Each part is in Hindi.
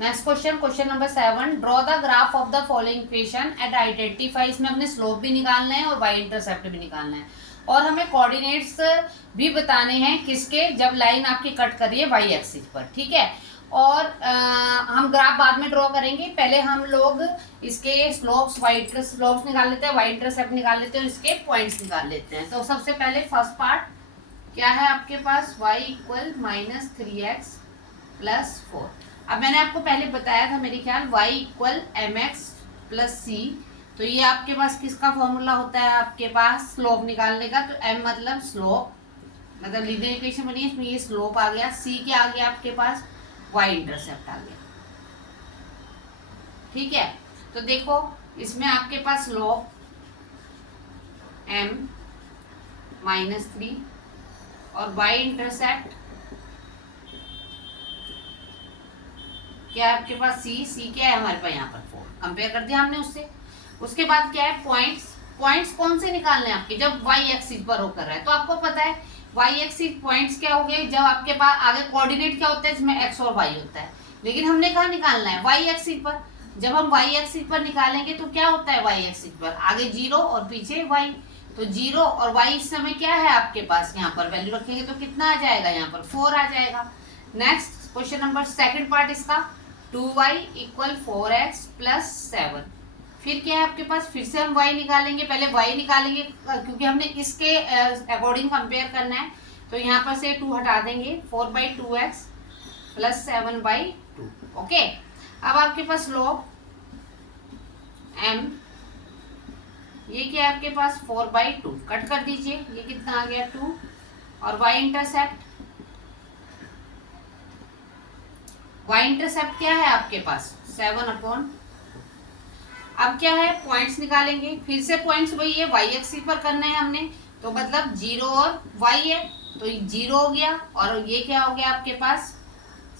Next question, question number 7, draw the graph of the following equation and identify. इसमें हमने स्लोप भी निकालना है और वाई इंटरसेप्ट भी निकालना है, और हमें कोऑर्डिनेट्स भी बताने हैं किसके, जब लाइन आपकी कट कर रही है वाई एक्सिस पर, ठीक है। और हम ग्राफ बाद में ड्रॉ करेंगे, पहले हम लोग इसके स्लोप्स स्लोप्स निकाल लेते हैं, वाई इंटरसेप्ट निकाल लेते हैं और इसके पॉइंट्स निकाल लेते हैं। तो सबसे पहले फर्स्ट पार्ट क्या है आपके पास, y इक्वल -3x प्लस 4। अब मैंने आपको पहले बताया था मेरे ख्याल y equal mx plus c, तो ये आपके पास किसका फॉर्मूला होता है, आपके पास स्लोप निकालने का। तो m मतलब स्लोप, मतलब लीनियर इक्वेशन बनी है, इसमें ये स्लोप आ गया, c क्या आ गया आपके पास, y इंटरसेप्ट आ गया, ठीक है। तो देखो इसमें आपके पास स्लोप m -3 और y इंटरसेप्ट क्या है आपके पास, c क्या है हमारे पास यहाँ पर 4, कंपेयर कर दिया हमने उससे। उसके बाद क्या है पॉइंट्स, पॉइंट्स कौन से निकालने हैं आपके, जब y एक्सिस पर होकर रहा है। तो आपको पता है y एक्सिस पॉइंट्स क्या हो गए, जब आपके पास आगे कोऑर्डिनेट क्या होता है, इसमें x और y होता है, लेकिन हमने कहाँ निकालना है, y एक्सिस पर। जब हम y एक्सिस पर निकालेंगे तो क्या होता है, y एक्सिस पर आगे 0 और पीछे y, तो 0 और y इस समय क्या है आपके पास, यहाँ पर वैल्यू रखेंगे तो कितना आ जाएगा, यहाँ पर 4 आ जाएगा। Next question number second part इसका, 2y इक्वल 4x प्लस 7। फिर क्या है आपके पास, फिर से हम y निकालेंगे, पहले y निकालेंगे क्योंकि हमने इसके अकॉर्डिंग कंपेयर करना है। तो यहाँ पर से 2 हटा देंगे, 4/2x प्लस 7/2। ओके, अब आपके पास स्लोप m, ये क्या है आपके पास 4/2, कट कर दीजिए, ये कितना आ गया 2, और y इंटरसेप्ट, y इंटरसेप्ट क्या है आपके पास 7/। अब क्या है पॉइंट्स निकालेंगे, फिर से पॉइंट्स वही है, y एक्सिस पर करना है हमने, तो मतलब 0 और y है, तो 0 हो गया, और ये क्या हो गया आपके पास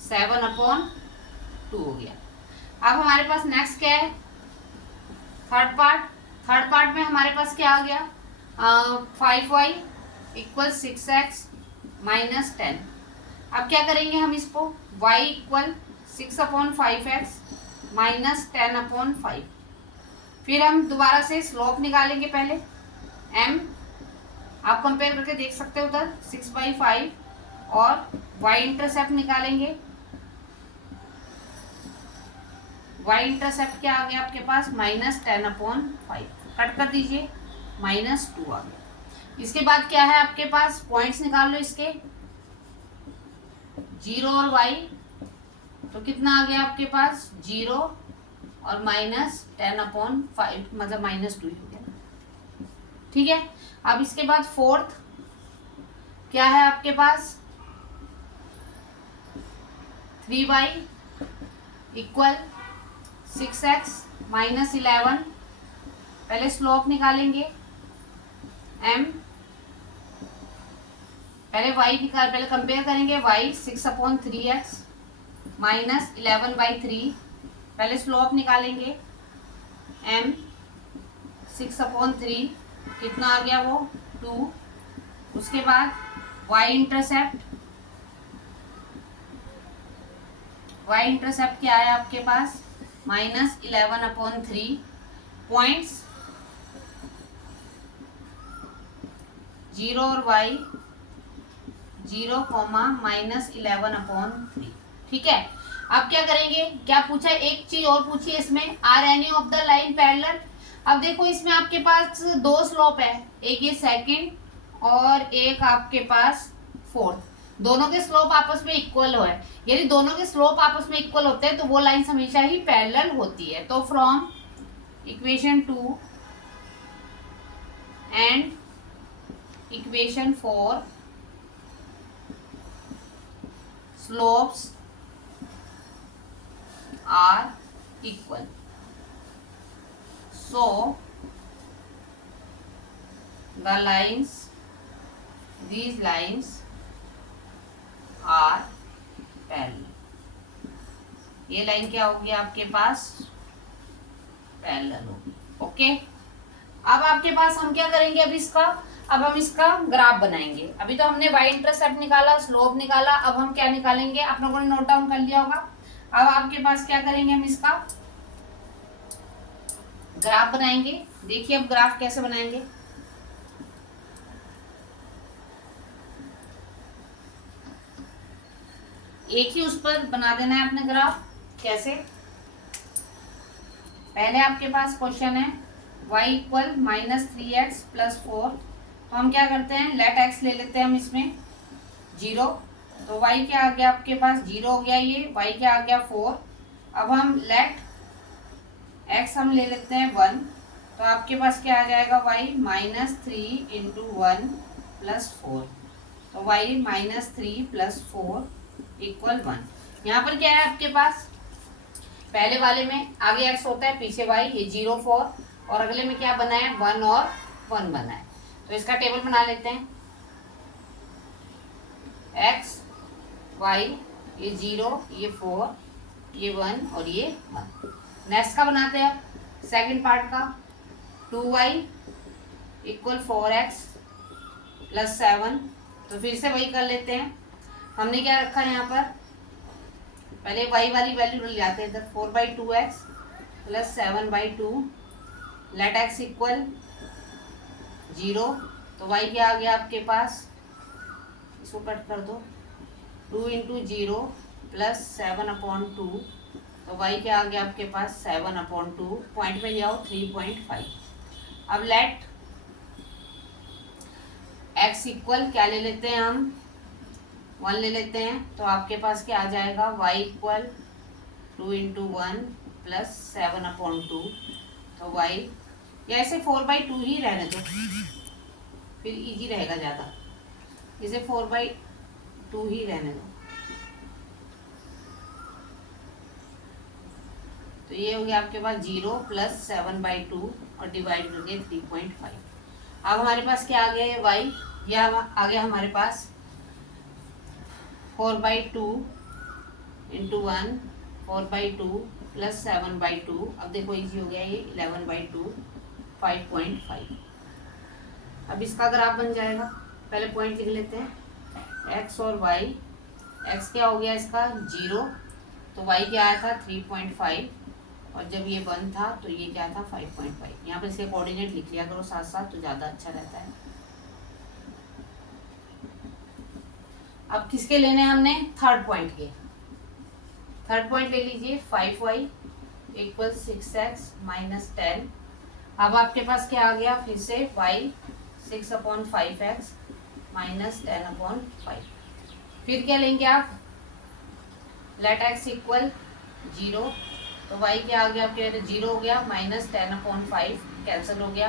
7/2 हो गया। अब हमारे पास नेक्स्ट क्या है, थर्ड पार्ट। थर्ड पार्ट में हमारे पास क्या आ गया, 5y इक्वल 6x माइनस 10। अब क्या करेंगे हम इसको, y इक्वल 6/5x माइनस 10/5। फिर हम दोबारा से स्लोप निकालेंगे, पहले m आप कंपेयर करके देख सकते हो उधर 6/5, और y इंटरसेप्ट निकालेंगे, y इंटरसेप्ट क्या आ गया आपके पास -10/5, कट कर दीजिए, -2 आ गया। इसके बाद क्या है आपके पास, पॉइंट्स निकाल लो इसके, 0 और y, तो कितना आ गया आपके पास 0 और -10/5, मतलब -2 हो गया, ठीक है। अब इसके बाद फोर्थ क्या है आपके पास, 3y इक्वल 6x माइनस 11। पहले स्लोप निकालेंगे m, पहले y निकाल, पहले कंपेयर करेंगे, y 6/3x माइनस 11/3। पहले स्लोप निकालेंगे m 6/3, कितना आ गया वो 2। उसके बाद y इंटरसेप्ट, y इंटरसेप्ट क्या आया आपके पास -11/3। पॉइंट्स 0 और y 0, -11/3, ठीक है। अब क्या करेंगे, क्या पूछा, एक चीज और पूछी है इसमें, are any of the line parallel. अब देखो इसमें आपके पास दो स्लोप है, एक ये सेकंड और एक आपके पास फोर्थ, दोनों के स्लोप आपस में इक्वल है। यदि दोनों के स्लोप आपस में इक्वल होते हैं तो वो लाइन्स हमेशा ही पैरेलल होती है। तो from equation 2 and equation 4 slopes are equal, so the lines, these lines are parallel। ये लाइन क्या होगी आपके पास पैरेलल होगी, ओके। अब आपके पास हम क्या करेंगे, अब इसका, अब हम इसका ग्राफ बनाएंगे। अभी तो हमने y इंटरसेप्ट निकाला, स्लोप निकाला, अब हम क्या निकालेंगे, आप लोगों ने नोट डाउन कर लिया होगा। अब आपके पास क्या करेंगे, हम इसका ग्राफ बनाएंगे। देखिए अब ग्राफ कैसे बनाएंगे। एक ही उस पर बना देना है अपने ग्राफ। कैसे, पहले आपके पास क्वेश्चन है y इक्वल -3x+4। तो हम क्या करते हैं, लेट x ले लेते हैं हम इसमें 0। तो y क्या आ गया आपके पास, 0 हो गया, ये y क्या आ गया 4। अब हम लेट x हम ले लेते हैं 1। तो आपके पास क्या आ जाएगा, y -3 × 1 + 4। तो y -3 + 4 = 1। यहाँ पर क्या है आपके पास, पहले वाले में आगे x होता है, पीछे y, ये 0 4, और अगले में क्या बना है, 1 और 1 बना है। तो इसका टेबल बना लेते हैं। x y, ये 0, ये 4, ये 1 और ये 1। नेक्स्ट का बनाते हैं अब सेकंड पार्ट का। 2y = 4x + 7। तो फिर से वही कर लेते हैं। हमने क्या रखा है यहाँ पर, पहले y वाली वैल्यू ले जाते हैं इधर, 4/2x + 7/2। Let x equal 0। तो y क्या आ गया आपके पास, इसको कट कर दो, 2 × 0 + 7/2। तो y क्या आ गया आपके पास, 7/2। पॉइंट में जाओ 3.5। अब लेट x इक्वल क्या ले लेते हैं हम, 1 ले लेते हैं। तो आपके पास क्या आ जाएगा, y इक्वल 2 × 1 + 7/2। तो y, या ऐसे 4/2 ही रहने दो, फिर इजी रहेगा ज़्यादा, इसे 4/2 ही रहने दो। तो ये हो गया आपके पास 0 + 7/2 और डिवाइड करके 3.5। अब हमारे पास क्या आ गया है, y, यह आ गया हमारे पास 4/2 × 1, 4/2 + 7/2। अब देखो इजी हो गया, ये 11/2, 5.5। अब इसका ग्राफ बन जाएगा। पहले पॉइंट लिख लेते हैं, x और y। x क्या हो गया इसका 0, तो y क्या आया था 3.5, और जब ये 1 था तो ये क्या था 5.5। यहाँ पर इसके कोऑर्डिनेट लिख लिया करो साथ साथ, तो ज़्यादा अच्छा रहता है। अब किसके लेने हैं हमने, थर्ड पॉइंट के। थर्ड पॉइंट ले लीजिए, 5y = 6x - 10। अब आपके पास क्या आ गया, फिर से y 6/5x - 10/5। फिर क्या लेंगे आप, लेट x इक्वल 0। तो y क्या आ गया आपके, 0 हो गया, -10/5 कैंसिल हो गया।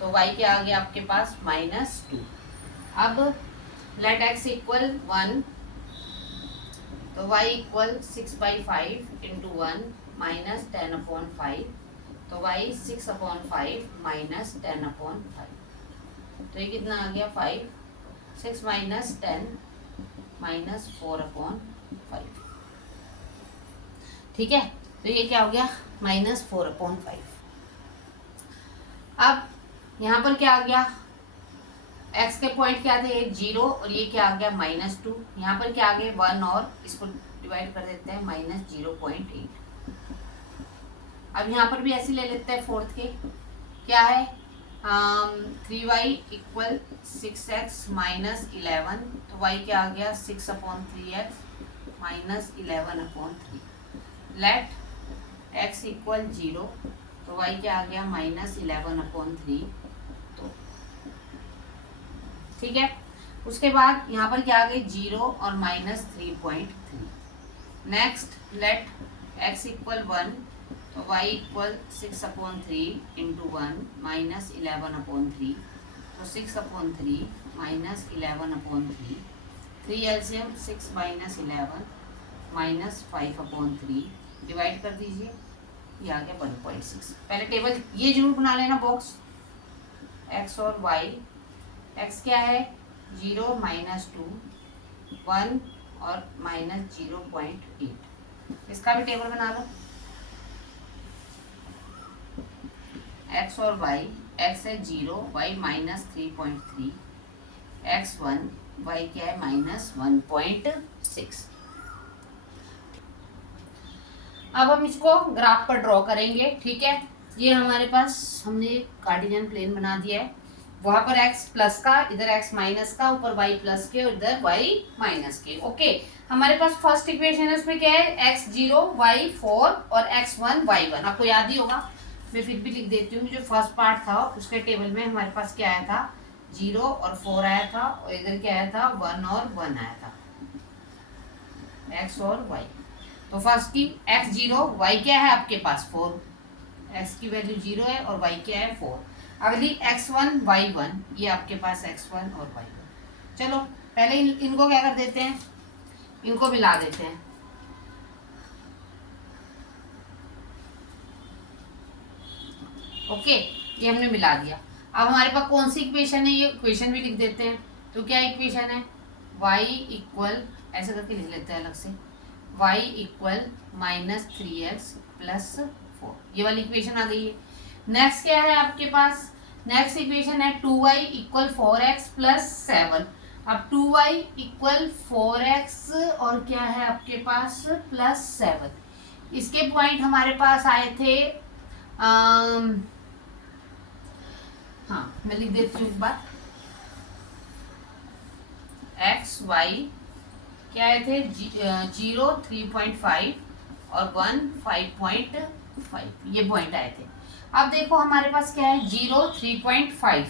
तो y क्या आ गया आपके पास, -2। अब लेट x इक्वल 1। तो y इक्वल 6/5 × 1 - 10/5। तो y 6/5 - 10/5। तो ये कितना आ गया, 5। 6 - 10 - 4/5। ठीक है, तो ये क्या हो गया, -4/5। अब यहाँ पर क्या आ गया, x के पॉइंट क्या थे, 0, और ये क्या आ गया -2। यहाँ पर क्या आ गया 1, और इसको डिवाइड कर देते हैं -0.8। अब यहाँ पर भी ऐसे ले लेते हैं फोर्थ के। क्या है, 3y = 6x - 11। तो y क्या आ गया 6/3x - 11/3। Let x equal 0। तो y क्या आ गया -11/3। तो ठीक है, उसके बाद यहाँ पर क्या आ गई 0 और -3.3। Next let x equal 1। तो y इक्वल 6/3 × 1 - 11/3। तो 6/3 - 11/3। 3 LCM 6 - 11 -5/3। डिवाइड कर दीजिए, ये आ गया 1.6। पहले टेबल ये जरूर बना लेना बॉक्स। x और y, x क्या है 0 - 2, 1 और -0.8। इसका भी टेबल बना लो। x और y, x है 0, y -3.3, x1, y क्या है -1.6। अब हम इसको ग्राफ पर ड्रॉ करेंगे, ठीक है। ये हमारे पास हमने कार्टेशियन प्लेन बना दिया है, वहां पर x प्लस का, इधर x माइनस का, ऊपर y प्लस के और इधर y माइनस के। ओके, हमारे पास फर्स्ट इक्वेशन है, उसमें क्या है, x0 y4 और x1 y1। आपको याद ही होगा, मैं फिर भी लिख देती हूँ। जो फर्स्ट पार्ट था उसके टेबल में हमारे पास क्या आया था, 0 और 4 आया था, और इधर क्या आया था, 1 और 1 आया था, x और y। तो फर्स्ट की x0 y क्या है आपके पास 4, x की वैल्यू 0 है और y क्या है 4। अगली x1 y1, ये आपके पास x1 और y1। चलो पहले इनको क्या कर देते हैं, इनको मिला देते हैं। ओके, ये हमने मिला दिया। अब हमारे पास कौन सी इक्वेशन है, ये इक्वेशन भी लिख देते हैं। तो क्या इक्वेशन है, y इक्वल, ऐसे करके लिख लेते हैं अलग से, y इक्वल -3x प्लस 4, ये वाली इक्वेशन आ गई है। नेक्स्ट क्या है आपके पास, नेक्स्ट इक्वेशन है 2y इक्वल 4x प्लस 7। अब 2y इक्वल 4x और क्या है आपके पास प्लस 7। इसके पॉइंट हमारे पास आए थे, हाँ मैं लिख देती हूँ एक बार, x y क्या आए थे, 0 3.5 और 1 5.5, ये पॉइंट आए थे। अब देखो हमारे पास क्या है, 0 3.5,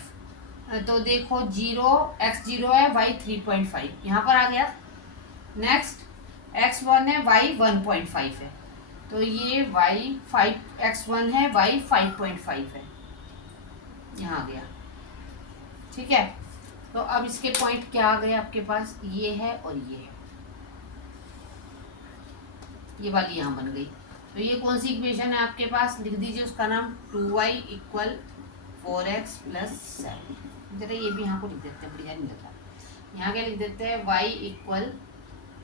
तो देखो 0 x0 है, y 3.5 यहाँ पर आ गया। नेक्स्ट x1 है, y 1.5 है, तो ये y 5, x1 है, y 5.5 है, यहाँ आ गया, ठीक है। तो अब इसके पॉइंट क्या आ गए आपके पास, ये है और ये है, ये वाली यहाँ बन गई। तो ये कौन सी इक्वेशन है आपके पास, लिख दीजिए उसका नाम, 2y इक्वल 4x प्लस 7। जरा ये भी यहाँ को लिख देते हैं, बढ़िया नहीं लगता। यहाँ क्या लिख देते हैं, y equal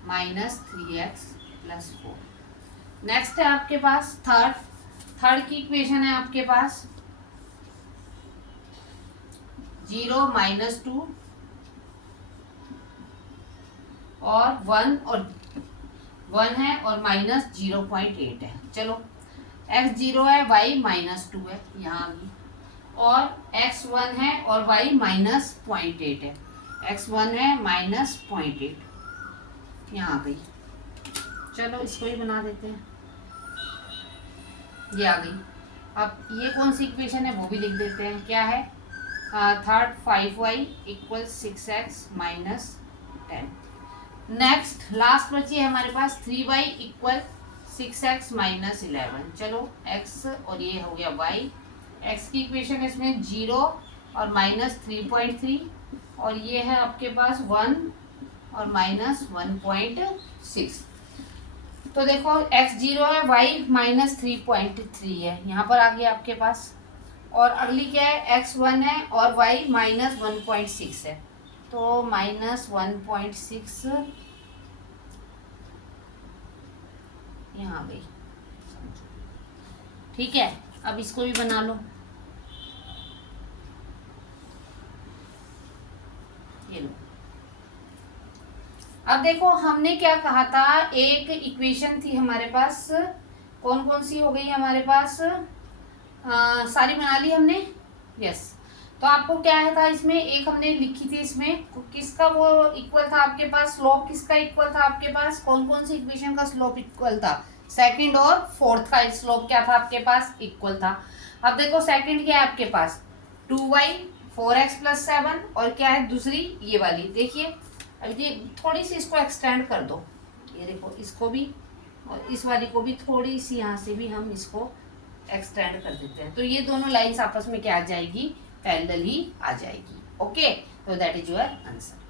-3x plus 4। Next है आपके पास थर्ड की इक्वेशन है आपके पास, 0 -2 और 1 है और -0.8 है। चलो x0 है, y -2 है, यहाँ आ गई, और x1 है और y -0.8 है, x1 है -0.8, यहाँ आ गई। चलो इसको ही बना देते हैं, ये आ गई। अब ये कौन सी इक्वेशन है वो भी लिख देते हैं, क्या है, third 5y equal 6x -10। Next last बची है हमारे पास 3y इक्वल 6x -11। चलो x और ये हो गया y, x की इक्वेशन है इसमें 0 और -3.3, और ये है आपके पास 1 और -1.6। तो देखो x0 है, y -3.3 है, यहाँ पर आ गया आपके पास, और अगली क्या है, x1 है और y -1.6 है, तो -1.6 यहाँ आ गई, ठीक है। अब इसको भी बना लो, ये लो। अब देखो हमने क्या कहा था, एक इक्वेशन थी हमारे पास, कौन कौन सी हो गई हमारे पास, सारी बना ली हमने, यस। तो आपको क्या है था इसमें, एक हमने लिखी थी इसमें, किसका वो इक्वल था आपके पास, स्लोप किसका इक्वल था आपके पास, कौन कौन सी इक्वेशन का स्लोप इक्वल था, सेकंड और फोर्थ का स्लोप क्या था आपके पास, इक्वल था। अब देखो सेकंड क्या है आपके पास, 2y 4x प्लस 7, और क्या है दूसरी ये वाली, देखिए अब ये थोड़ी सी इसको एक्सटेंड कर दो, ये देखो इसको भी और इस वाली को भी थोड़ी सी यहाँ से भी हम इसको एक्सटेंड कर देते हैं, तो ये दोनों लाइंस आपस में क्या आ जाएगी, पैरेलल ही आ जाएगी। ओके, तो दैट इज योर आंसर।